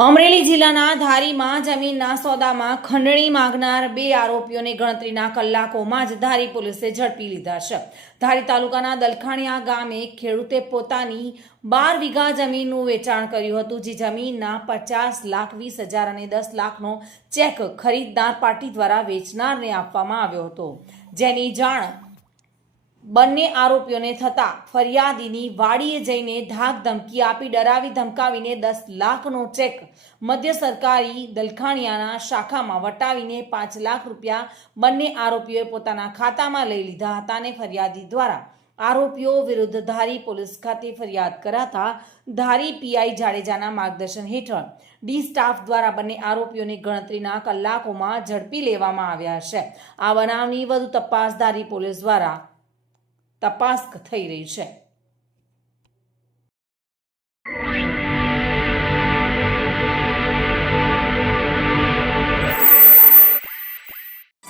અમરેલી જિલ્લાના ધારીમાં જમીનના સોદામાં ખંડણી માંગનાર 2 આરોપીઓને ગણતરીના કલાકોમાં જ ધારી પોલીસે ઝડપી લીધા છે. ધારી તાલુકાના દલખાણીયા ગામે ખેડૂતે પોતાની 12 વીઘા જમીનનું વેચાણ કર્યું હતું, જે જમીનના 50 લાખ 20 હજાર અને 10 લાખનો ચેક ખરીદનાર પાર્ટી દ્વારા વેચનારને આપવામાં આવ્યો હતો, જેની જાણ બંને આરોપીઓને થતા ફરિયાદીની વાડીએ જઈને ધાક ધમકી આપી ડરાવી ધમકાવીને 10 લાખનો ચેક મધ્ય સરકારી દલખાણીયાના શાખામાં વટાવીને 5 લાખ રૂપિયા બંને આરોપીઓએ પોતાના ખાતામાં લઈ લીધા હતા અને ફરિયાદી દ્વારા આરોપીઓ વિરુદ્ધ ધારી પોલીસ ખાતે ફરિયાદ કરાતા ધારી પીઆઈ જાડેજાના માર્ગદર્શન હેઠળ ડી સ્ટાફ દ્વારા બંને આરોપીઓને ગણતરીના કલાકોમાં ઝડપી લેવામાં આવ્યા છે. આ બનાવની વધુ તપાસ ધારી પોલીસ દ્વારા તપાસ થઈ રહી છે.